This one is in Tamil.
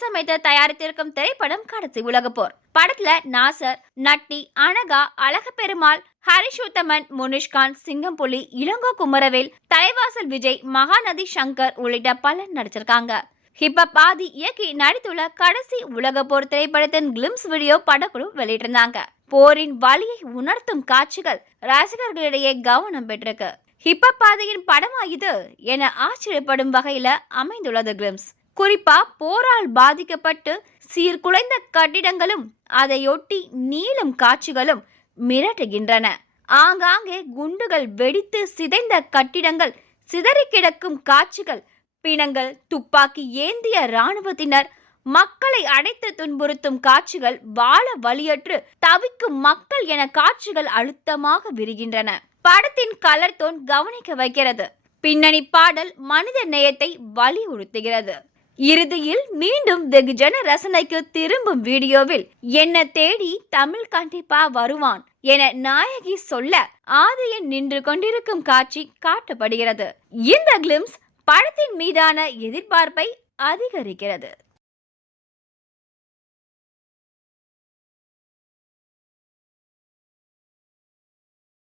இசையமைத்து தயாரித்திருக்கும் திரைப்படம் கடைசி உலக போர். படத்துல நாசர், நட்டி, அனகா, அழகப்பெருமாள், ஹரிஷுத்தமன், முனிஷ்கான், சிங்கம்புலி, இளங்கோ குமரவேல், தலைவாசல் விஜய், மகாநதி சங்கர் உள்ளிட்ட பலர் நடிச்சிருக்காங்க. ஹிப்ஹப் ஆதி இயக்கி நடித்துள்ள கடைசி உலக போர் திரைப்படத்தின் கிளிம்ஸ் வீடியோ படக்குழு வெளியிட்டிருந்தாங்க. போரின் வலியை உணர்த்தும் காட்சிகள் ரசிகர்களிடையே கவனம் பெற்றிருக்கு. ஹிப்ஹப் ஆதியின் படமா இது என ஆச்சரியப்படும் வகையில அமைந்துள்ளது கிளிம்ஸ். குறிப்பா போரால் பாதிக்கப்பட்டு சீர்குலைந்த கட்டிடங்களும் அதையொட்டி நீளும் காட்சிகளும் மிரட்டுகின்றன. ஆங்காங்கே குண்டுகள் வெடித்து சிதைந்த கட்டிடங்கள், சிதறி கிடக்கும் காட்சிகள், பிணங்கள், துப்பாக்கி ஏந்திய இராணுவத்தினர், மக்களை அடைத்து துன்புறுத்தும் காட்சிகள், வாழ வழியற்று தவிக்கும் மக்கள் என காட்சிகள் அழுத்தமாக விரிகின்றன. படத்தின் கலர் டோன் கவனிக்க வைக்கிறது. பின்னணி பாடல் மனித நேயத்தை வலியுறுத்துகிறது. இறுதியில் மீண்டும் வெகுஜன ரசனைக்கு திரும்பும் வீடியோவில் என்ன தேடி தமிழ் கண்டிப்பா வருவான் என நாயகி சொல்ல ஆதியன் நின்று கொண்டிருக்கும் காட்சி காட்டப்படுகிறது. இந்த கிளிம்ஸ் படத்தின் மீதான எதிர்பார்ப்பை அதிகரிக்கிறது.